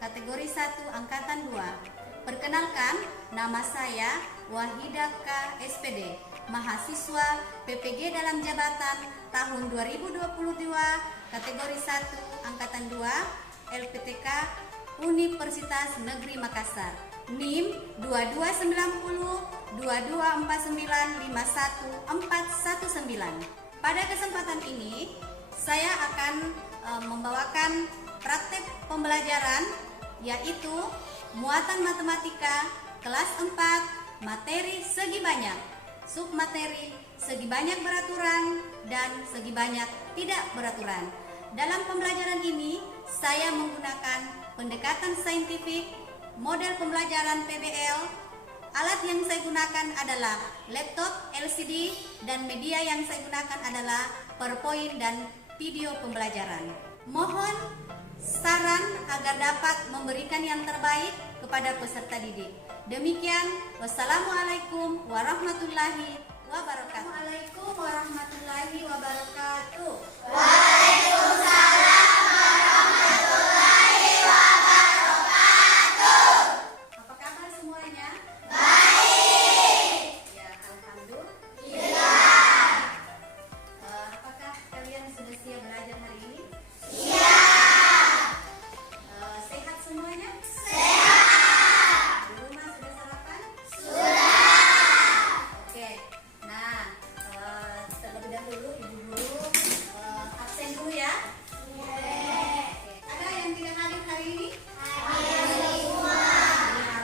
kategori 1 angkatan 2. Perkenalkan, nama saya Wahida K. SPD, mahasiswa PPG dalam jabatan tahun 2022, kategori 1 angkatan 2, LPTK Universitas Negeri Makassar. NIM 2290 2249 51419. Pada kesempatan ini saya akan membawakan praktek pembelajaran, yaitu muatan matematika kelas 4, materi segi banyak, submateri segi banyak beraturan dan segi banyak tidak beraturan. Dalam pembelajaran ini saya menggunakan pendekatan saintifik, model pembelajaran PBL. Alat yang saya gunakan adalah laptop LCD dan media yang saya gunakan adalah PowerPoint dan video pembelajaran. Mohon saran agar dapat memberikan yang terbaik kepada peserta didik. Demikian, wassalamualaikum warahmatullahi wabarakatuh. Waalaikumsalam warahmatullahi wabarakatuh. Waalaikumsalam warahmatullahi wabarakatuh. Apa kabar semuanya? Baik. Ya, alhamdulillah. Apakah kalian sudah siap belajar hari ini? Iya. Sehat semuanya? Sehat. Di rumah sudah sarapan? Sudah. Oke. Nah, terlebih dahulu Ibu Guru absen dulu ya. Ada yang tidak hadir hari ini? Hadir semua.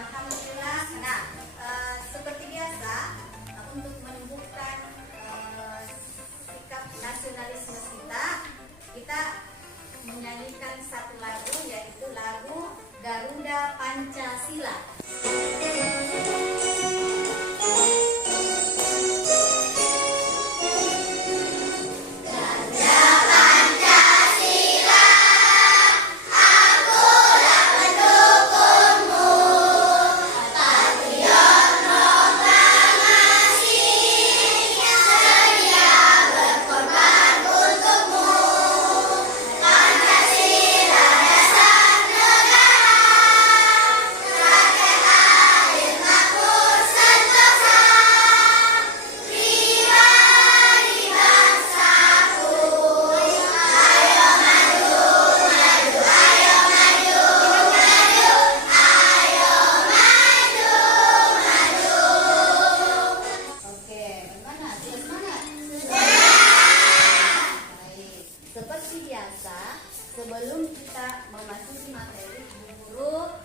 Alhamdulillah. Nah, seperti biasa, untuk menumbuhkan sikap nasionalisme kita menyanyikan satu lagu, yaitu lagu Garuda Pancasila. Seperti biasa, sebelum kita memasuki materi, Bu Guru,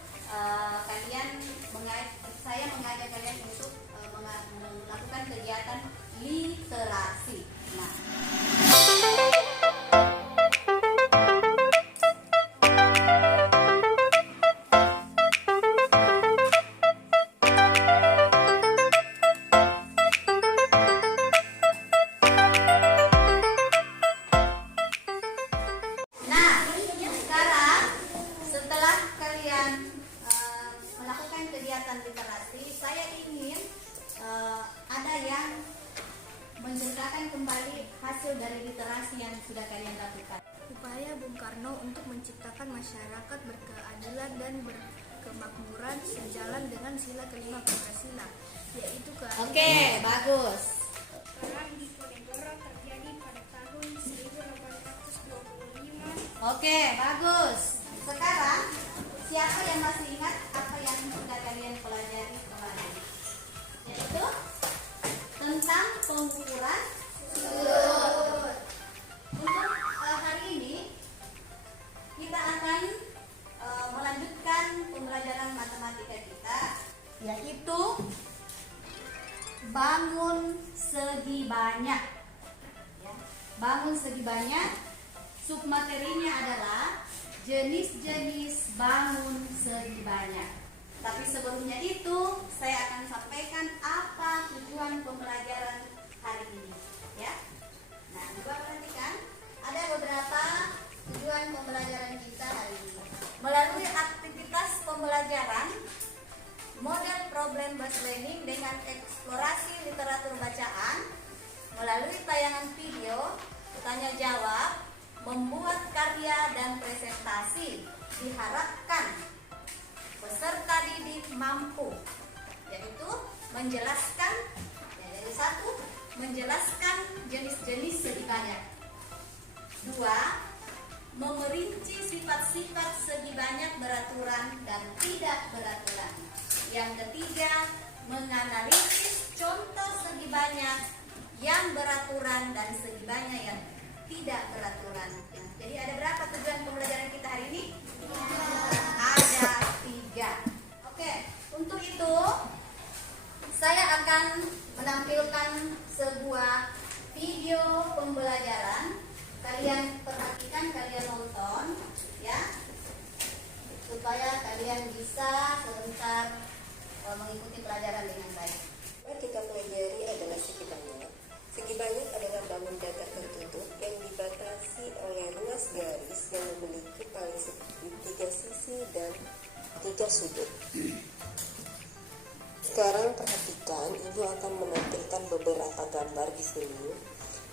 saya mengajak kalian untuk melakukan kegiatan literasi. Nah, sekarang setelah kalian melakukan kegiatan literasi, saya ingin ada yang menceritakan kembali hasil dari literasi yang sudah kalian lakukan. Upaya Bung Karno untuk menciptakan masyarakat berkeadilan dan berkemakmuran sejalan dengan sila kelima Pancasila, yaitu keadilan. Oke, bagus. Perang Diponegoro terjadi pada tahun 1825. Oke, bagus. Sekarang, siapa yang masih ingat apa yang sudah kalian pelajari kemarin? Yaitu tentang pengukuran sudut. Untuk hari ini, kita akan melanjutkan pembelajaran matematika kita, yaitu bangun segi banyak. Ya, bangun segi banyak. Submaterinya adalah jenis-jenis bangun segi banyak. Tapi sebelumnya itu, saya akan sampaikan apa tujuan pembelajaran hari ini, ya. Nah, coba perhatikan, ada beberapa tujuan pembelajaran kita hari ini. Melalui aktivitas pembelajaran, model problem based learning dengan eksplorasi literatur bacaan, melalui tayangan video, tanya jawab, membuat karya dan presentasi, diharapkan mampu, yaitu menjelaskan, yaitu satu, menjelaskan jenis-jenis segi banyak. Dua, memerinci sifat-sifat segi banyak beraturan dan tidak beraturan. Yang ketiga, menganalisis contoh segi banyak yang beraturan dan segi banyak yang tidak beraturan. Jadi ada berapa tujuan pembelajaran kita hari ini? Ada 3. Oke, untuk itu saya akan menampilkan sebuah video pembelajaran. Kalian perhatikan, kalian nonton ya, supaya kalian bisa sebentar mengikuti pelajaran dengan baik. Yang kita pelajari adalah segi banyak. Segi banyak adalah bangun datar tertutup yang dibatasi oleh ruas garis yang memiliki paling sedikit 3 sisi dan 3 sudut. Sekarang perhatikan, Ibu akan menampilkan beberapa gambar di sini.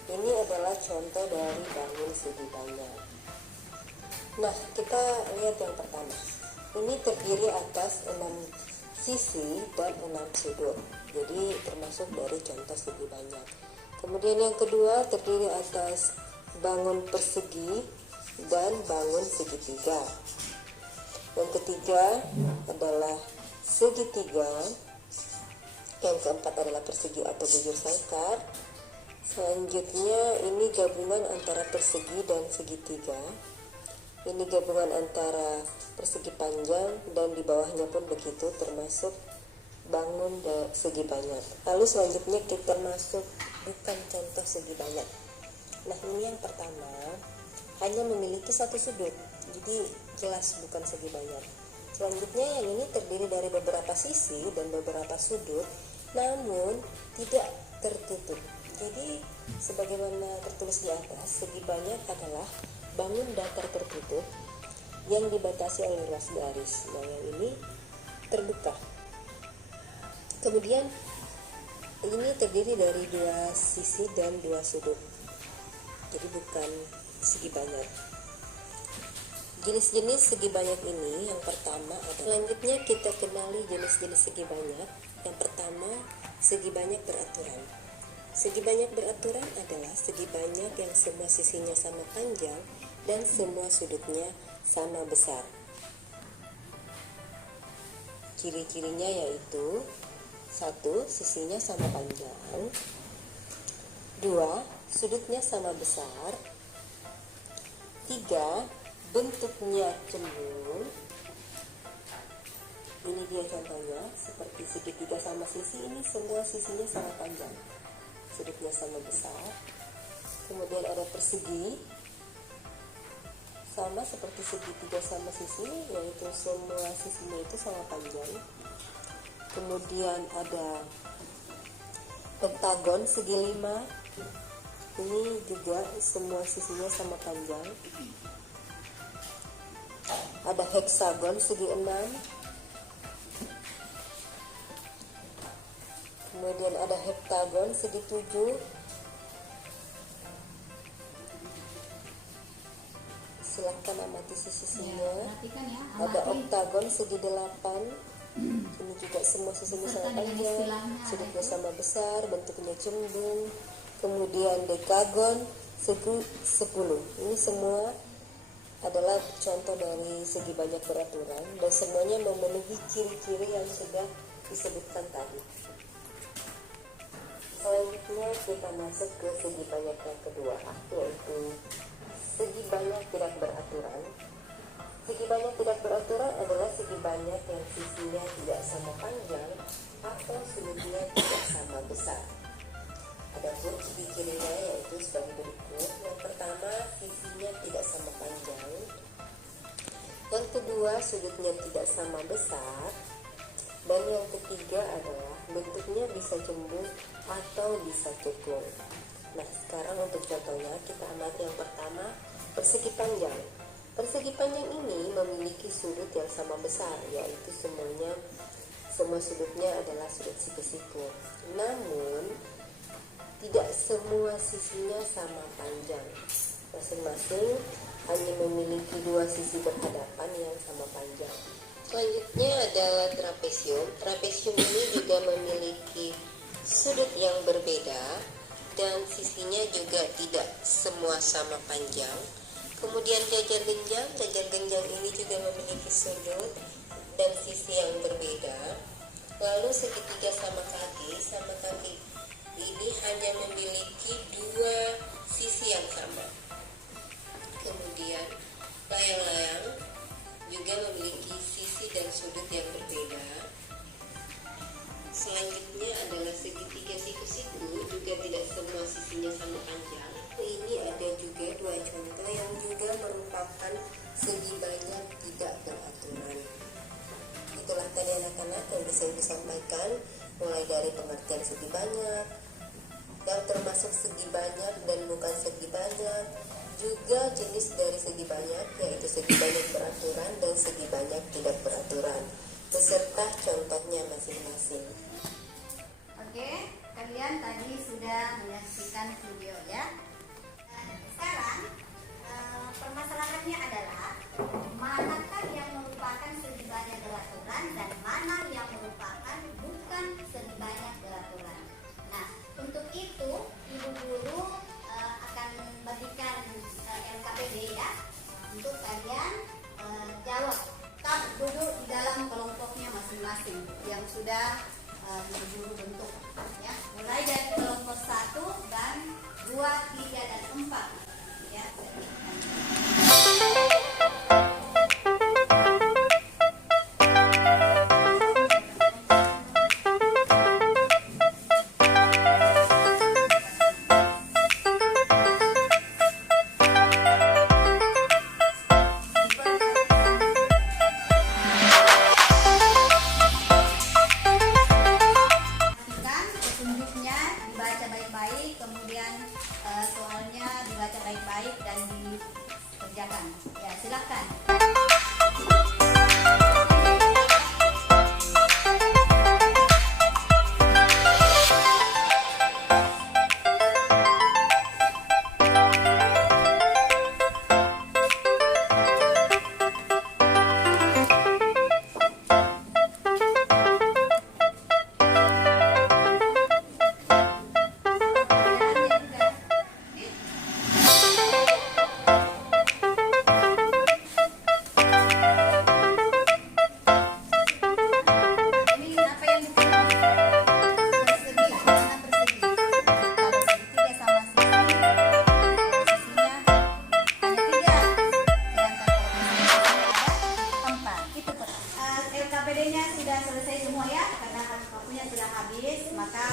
Ini adalah contoh dari bangun segi banyak. Nah, kita lihat yang pertama. Ini terdiri atas 6 sisi dan 6 sudut. Jadi termasuk dari contoh segi banyak. Kemudian yang kedua terdiri atas bangun persegi dan bangun segitiga. Yang ketiga adalah segitiga. Yang keempat adalah persegi atau bujur sangkar. Selanjutnya ini gabungan antara persegi dan segitiga. Ini gabungan antara persegi panjang dan di bawahnya pun begitu, termasuk bangun segi banyak. Lalu selanjutnya kita masuk bukan contoh segi banyak. Nah, ini yang pertama hanya memiliki 1 sudut, jadi jelas bukan segi banyak. Selanjutnya yang ini terdiri dari beberapa sisi dan beberapa sudut, namun tidak tertutup. Jadi sebagaimana tertulis di atas, segi banyak adalah bangun datar tertutup yang dibatasi oleh ruas garis. Nah, yang ini terbuka. Kemudian ini terdiri dari 2 sisi dan 2 sudut. Jadi bukan segi banyak. Jenis-jenis segi banyak ini yang pertama adalah, selanjutnya kita kenali jenis-jenis segi banyak. Yang pertama, segi banyak beraturan. Segi banyak beraturan adalah segi banyak yang semua sisinya sama panjang dan semua sudutnya sama besar. Ciri-cirinya yaitu 1. Sisinya sama panjang. 2. Sudutnya sama besar. 3. Bentuknya cembung. Ini dia contohnya, seperti segitiga sama sisi, ini semua sisinya sama panjang, sudutnya sama besar. Kemudian ada persegi, sama seperti segitiga sama sisi, yaitu semua sisinya itu sama panjang. Kemudian ada pentagon segi 5, ini juga semua sisinya sama panjang. Ada heksagon segi 6. Kemudian ada heptagon segi 7. Silahkan amati sisi-sisinya. Ya, ada oktagon segi 8. Ini juga semua sisinya sama panjang, sudutnya sama besar, bentuknya cembung. Kemudian dekagon segi 10. Ini semua adalah contoh dari segi banyak beraturan dan semuanya memenuhi ciri-ciri yang sudah disebutkan tadi. Selanjutnya kita masuk ke segi banyak yang kedua, yaitu segi banyak tidak beraturan. Segi banyak tidak beraturan adalah segi banyak yang sisinya tidak sama panjang atau sudutnya tidak sama besar. Adapun ciri-cirinya yaitu sebagai berikut. Yang pertama, sisinya tidak sama panjang. Yang kedua, sudutnya tidak sama besar. Dan yang ketiga adalah bentuknya bisa cembung atau bisa cekung. Nah, sekarang untuk contohnya kita amati yang pertama, persegi panjang. Persegi panjang ini memiliki sudut yang sama besar, yaitu semua sudutnya adalah sudut siku-siku. Namun tidak semua sisinya sama panjang. Masing-masing hanya memiliki 2 sisi berhadapan yang sama panjang. Selanjutnya adalah trapesium. Trapesium ini juga memiliki sudut yang berbeda dan sisinya juga tidak semua sama panjang. Kemudian jajar genjang ini juga memiliki sudut dan sisi yang berbeda. Lalu segitiga sama kaki ini hanya memiliki dua sisi yang sama. Kemudian layang-layang juga memiliki sisi dan sudut yang berbeda. Selanjutnya adalah segitiga siku-siku, juga tidak semua sisinya sama panjang. Ini ada juga dua contoh yang juga merupakan segi banyak tidak beraturan. Itulah tadi anak-anak yang bisa ibu sampaikan, mulai dari pengertian segi banyak, yang termasuk segi banyak dan bukan segi banyak, juga jenis dari segi banyak, yaitu segi banyak beraturan dan segi banyak tidak beraturan, beserta contohnya masing-masing. Oke, kalian tadi sudah menyaksikan video ya. Sekarang permasalahannya adalah manakah yang merupakan segi banyak beraturan dan mana yang merupakan bukan segi banyak beraturan. Nah, untuk itu ibu guru akan bagikan LKPD ya, untuk kalian jawab. Tetap duduk di dalam kelompoknya masing-masing yang sudah ibu guru bentuk ya. Mulai dari kelompok 1 dan 2, 3 dan 4 ya. Petunjuknya dibaca baik-baik, kemudian soalnya dibaca baik-baik dan dikerjakan. Ya, silakan. LKPD-nya sudah selesai semua ya, karena waktunya sudah habis. Maka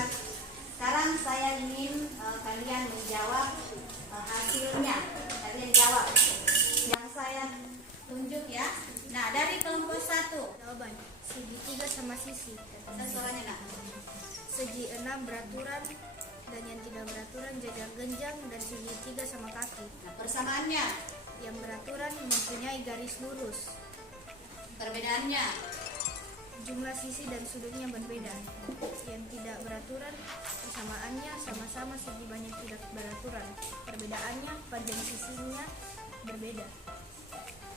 sekarang saya ingin kalian menjawab hasilnya. Kalian jawab yang saya tunjuk ya. Nah, dari kelompok 1 Jawaban segitiga sama sisi. suaranya nak. Segi 6 beraturan dan yang tidak beraturan jajar genjang dan segitiga sama kaki. Nah, persamaannya, Yang beraturan mempunyai garis lurus. perbedaannya, Jumlah sisi dan sudutnya berbeda. Yang tidak beraturan persamaannya sama-sama segi banyak tidak beraturan. Perbedaannya panjang sisinya berbeda.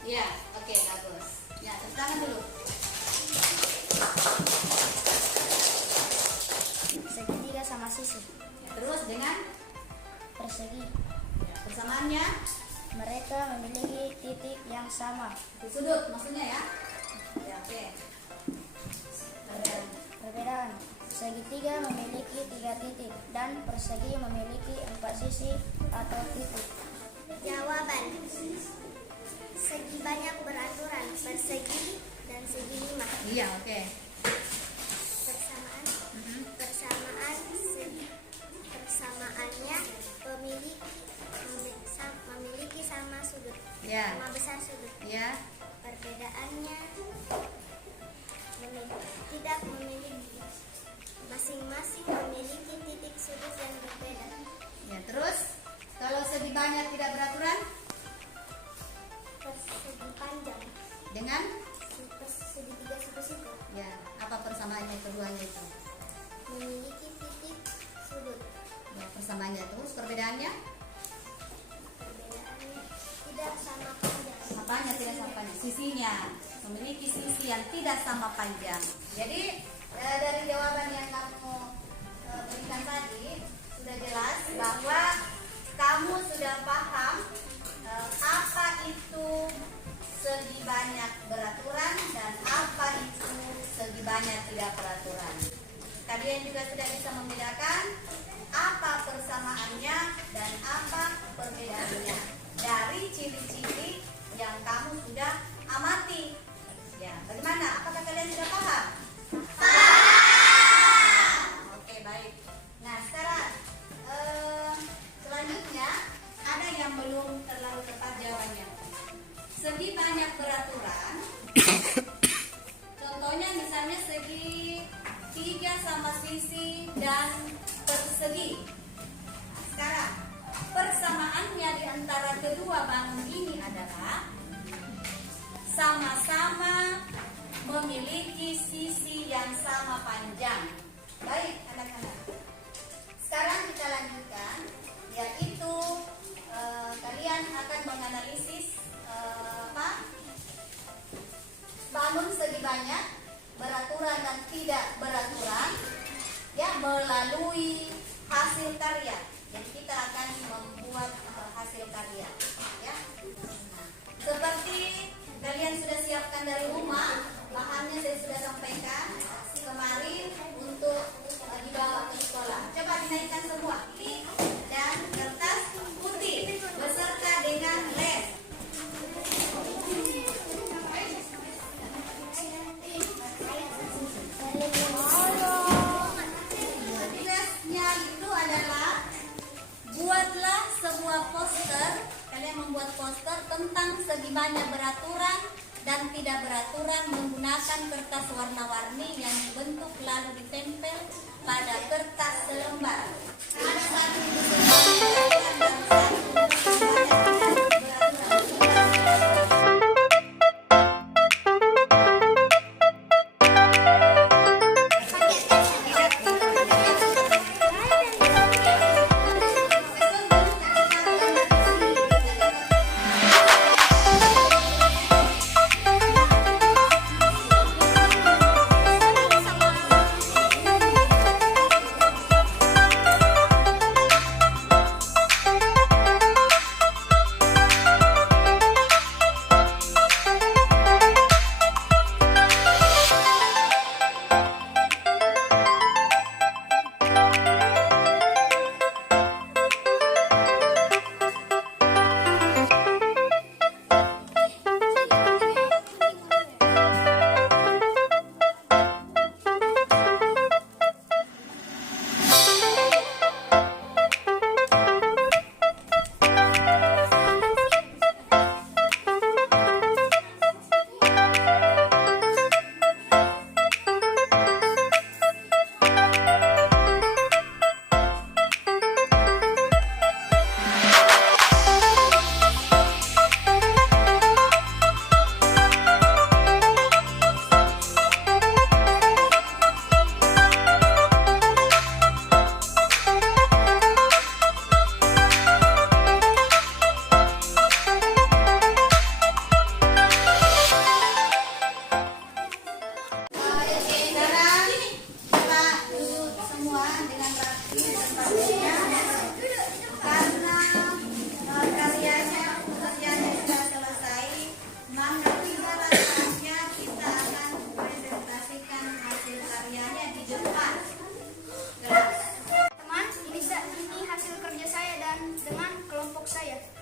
ya, oke, bagus. Ya, tepuk tangan dulu. Segitiga sama sisi. Terus dengan Persegi. persamaannya, Mereka memiliki titik yang sama. di sudut maksudnya ya. Ya, oke. Perbedaan. Segitiga memiliki 3 titik dan persegi memiliki 4 sisi atau titik. Jawaban. Segi banyak beraturan, persegi dan segi 5. Iya, oke. Persamaan. Persamaannya memiliki sama sudut. Ya. Sama besar sudut. Ya, Perbedaannya tidak memiliki. Masing-masing memiliki titik sudut yang berbeda. ya. Terus kalau segi banyak tidak beraturan Persegi panjang. dengan Segitiga siku-siku ya, apa persamaannya keduanya itu? memiliki titik sudut. Ya, persamaannya terus perbedaannya Perbedaannya tidak sama panjang. apanya tidak samanya? Sisinya. memiliki sisi yang tidak sama panjang. Jadi dari jawaban yang kamu berikan tadi sudah jelas bahwa kamu sudah paham apa itu segi banyak beraturan dan apa itu segi banyak tidak beraturan. Kalian juga sudah bisa membedakan apa persamaannya dan apa perbedaannya dari ciri-ciri yang kamu sudah amati. Ya, bagaimana? Apakah kalian sudah paham? Oke, baik. Nah, sekarang selanjutnya ada yang belum terlalu tepat jawabannya. Segi banyak beraturan. Contohnya misalnya segi 3 sama sisi dan persegi. Nah, sekarang persamaannya di antara kedua bangun ini adalah sama-sama memiliki sisi yang sama panjang. Baik, anak-anak. Sekarang kita lanjutkan, yaitu kalian akan menganalisis bangun segi banyak, beraturan dan tidak beraturan, ya, melalui hasil karya. Jadi kita akan membuat hasil karya, ya. Nah, seperti kalian sudah siapkan dari rumah, bahannya saya sudah sampaikan kemarin untuk dibawa ke sekolah. Coba dinaikkan semua, pink dan kertas putih beserta dengan lem. Tugasnya itu adalah buatlah sebuah poster. Kalian membuat poster tentang segi banyak beraturan dan tidak beraturan menggunakan kertas warna-warni yang dibentuk lalu ditempel pada kertas selembar. Ada satu untuk segi beraturan dan satu untuk segi banyak beraturan.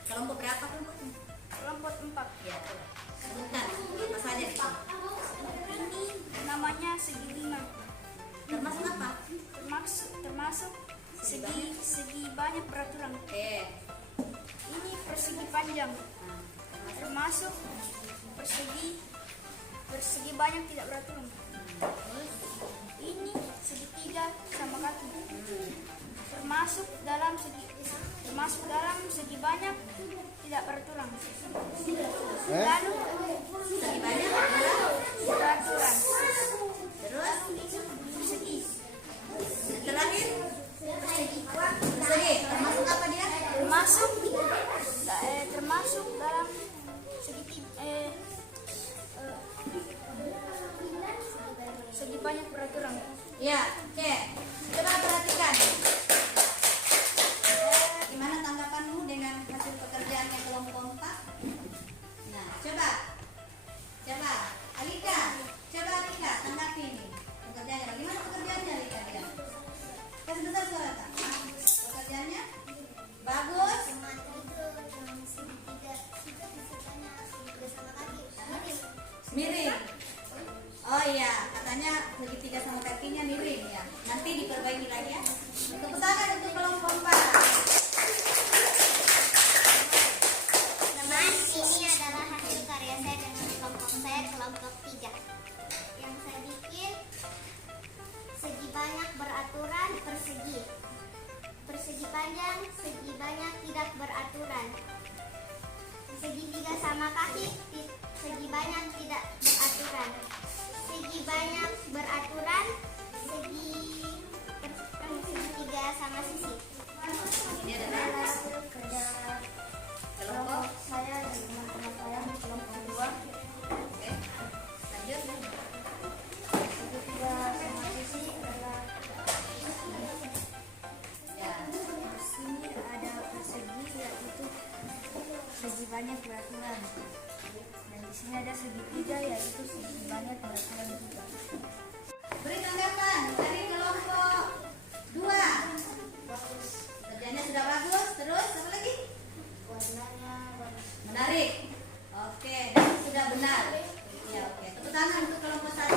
Kelompok berapa kelompoknya? Kelompok 4. Ya, sebutkan apa saja itu. Ini namanya segi 5. Termasuk apa? Termasuk segi banyak beraturan. Oke. Ini persegi panjang. Nah, Termasuk persegi banyak tidak beraturan. terus Ini segitiga sama kaki. Termasuk dalam segi banyak tidak beraturan. Lalu segi banyak adalah beraturan. terus Segi terakhir persegi. Termasuk apa dia? termasuk dalam segitiga Segi banyak beraturan. Ya, oke. Coba perhatikan. Gimana tanggapanmu dengan hasil pekerjaannya kelompok 4? Nah, coba Alika, tanggapi ini pekerjaannya. Bagaimana pekerjaannya Alika? Dia kasih besar suara tak? Pekerjaannya bagus. Miring. Oh iya, katanya segitiga sama kakinya miring ya. Nanti diperbaiki lagi ya. Tepuk tangan untuk kelompok 4. Teman, ini adalah hasil karya saya dengan kelompok saya, kelompok 3. Yang saya bikin segi banyak beraturan persegi. Persegi panjang, segi banyak tidak beraturan. Segitiga sama kaki, segi banyak tidak beraturan. Segi banyak beraturan, segitiga sama sisi. Ini adalah kerja kelompok. saya dan teman-teman saya di kelompok 2. Oke. Lanjut. Segitiga sama sisi adalah Ya. Di sini ada persegi yaitu segi banyak beraturan. Dan di sini ada segitiga yaitu segi banyak beraturan juga. Beri tanggapan dari kelompok 2. Kerjanya sudah bagus. Terus apa lagi? warnanya bagus. Menarik. Oke, dan sudah benar. Ya, oke. Tepuk tangan untuk kelompok 1.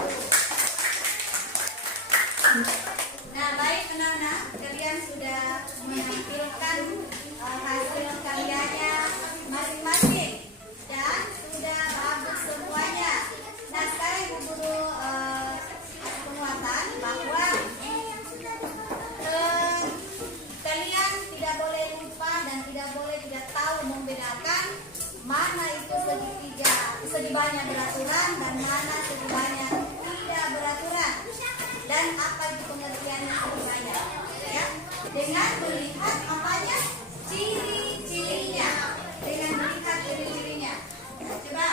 Nah, baik anak-anak, kalian sudah menampilkan hasil karyanya masing-masing dan sudah bagus semuanya. Nah, sekarang Ibu Guru penguatan bahwa kalian tidak boleh lupa dan tidak tahu membedakan mana itu segi banyak beraturan dan mana segi banyak tidak beraturan, dan apa itu pengertiannya segi banyak, ya, dengan melihat apanya, ciri-cirinya, Nah, coba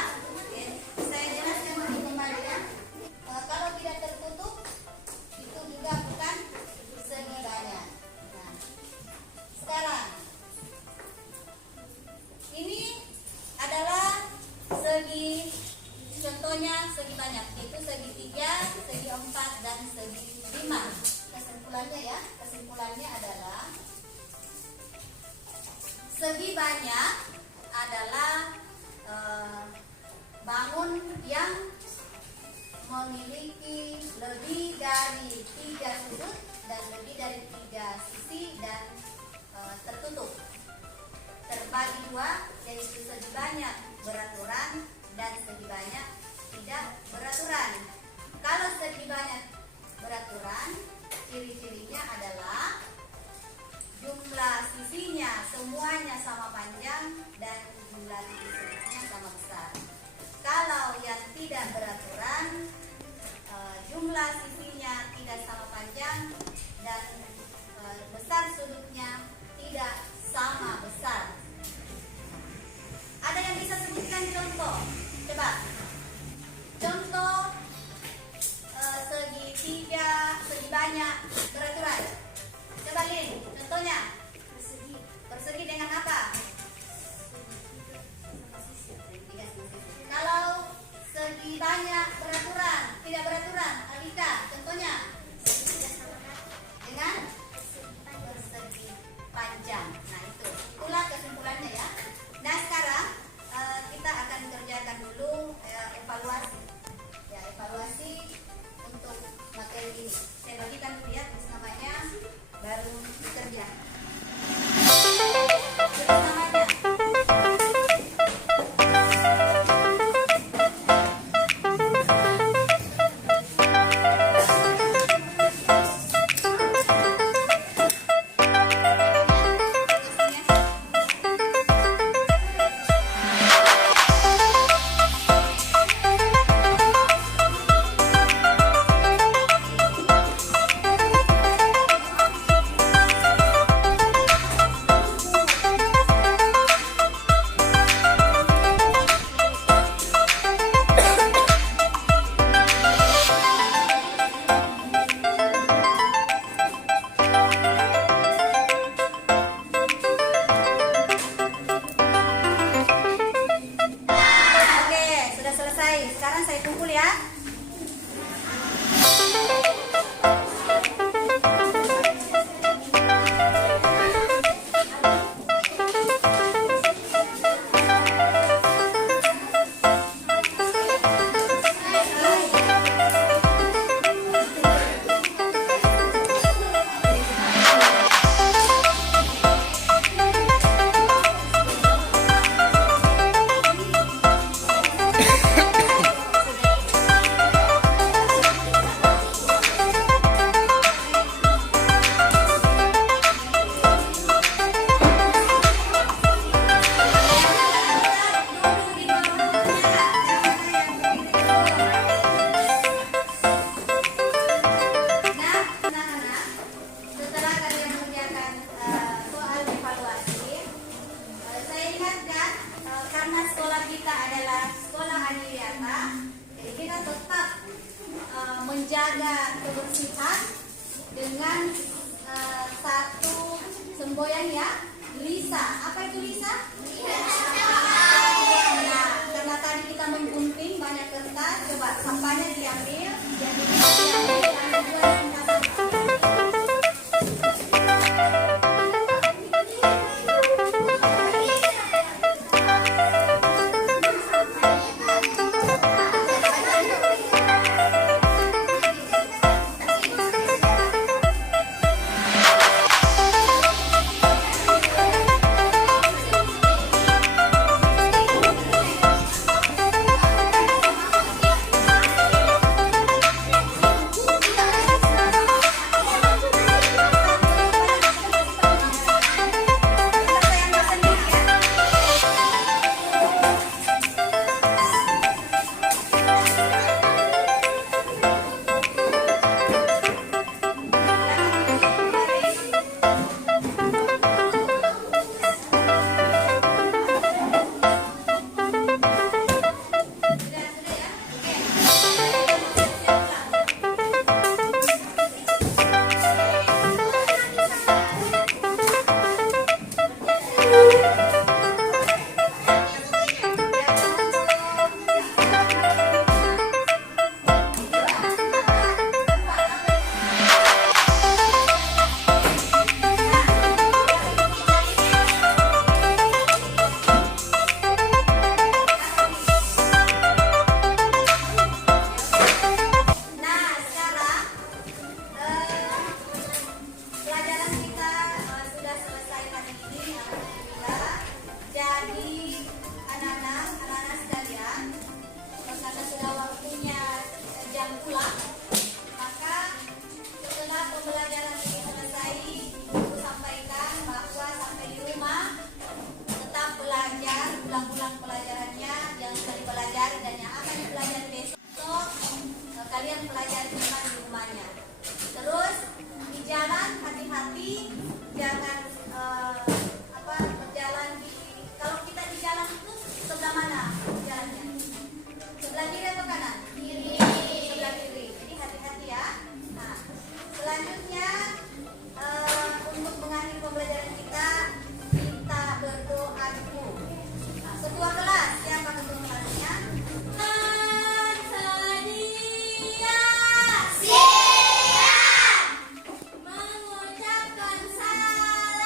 saya jelaskan lagi kembali ya. Kalau tidak tertutup itu juga bukan segi banyak. Nah, sekarang ini adalah contohnya segi banyak, yaitu segi 3, segi 4, dan segi 5. Kesimpulannya adalah segi banyak adalah bangun yang memiliki lebih dari 3 sudut dan lebih dari 3 sisi dan tertutup, terbagi 2, yaitu segi banyak beraturan dan segi banyak tidak beraturan. Kalau segi banyak beraturan, ciri-cirinya adalah jumlah sisinya semuanya sama panjang dan jumlah titik-titiknya sama besar. Kalau yang tidak beraturan, jumlah sisinya tidak sama panjang dan besar sudutnya tidak sama besar. Ada yang bisa sebutkan contoh? Coba. Contoh segi 3, segi banyak beraturan. Coba Lin, contohnya. Persegi dengan apa? Kalau segi banyak beraturan, tidak beraturan, Alika, contohnya dengan persegi panjang. Nah, anak-anak, setelah kalian mengerjakan soal evaluasi, saya ingatkan karena sekolah kita adalah sekolah Adiwiyata, jadi kita tetap menjaga kebersihan dengan satu semboyan ya, Lisa. Apa itu Lisa? Nah, karena tadi kita menggunting banyak kertas, coba sampahnya diambil, jadi diambil ada dua tingkatan. Nah, sekarang pelajaran kita sudah selesai hari ini, alhamdulillah. Jadi anak-anak sekalian, karena sudah waktunya jam pulang, maka setelah pembelajaran ini selesai, Ibu sampaikan bahwa sampai di rumah tetap belajar, ulang-ulang pelajarannya, jangan sekali pelajari dan yang akan dipelajari besok kalian pelajari memang di rumahnya. Terus di jalan hati-hati, jangan berjalan kalau kita di jalan itu sebelah mana jalannya? Sebelah kiri atau kanan? Kiri. Sebelah kiri. Jadi hati-hati ya. Nah, selanjutnya untuk mengakhiri pembelajaran kita berdoa dulu. Nah, ketua kelas siapa ketua kelasnya? Mengucapkan salam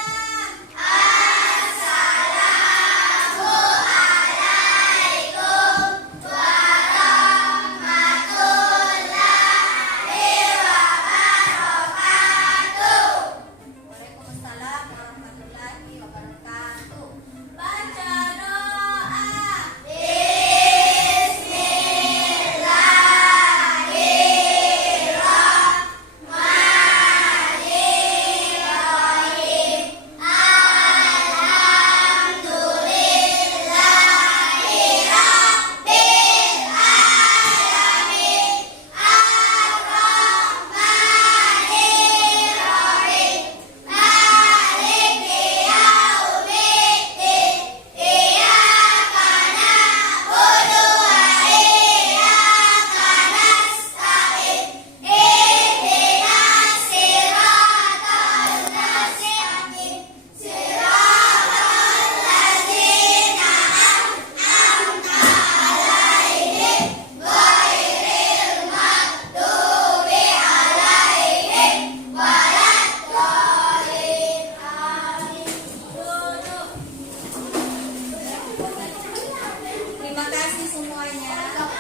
Terima kasih semuanya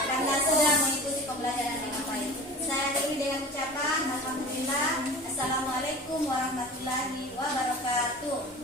karena sudah mengikuti pembelajaran dengan baik. Saya akhiri dengan ucapan alhamdulillah. Assalamualaikum warahmatullahi wabarakatuh.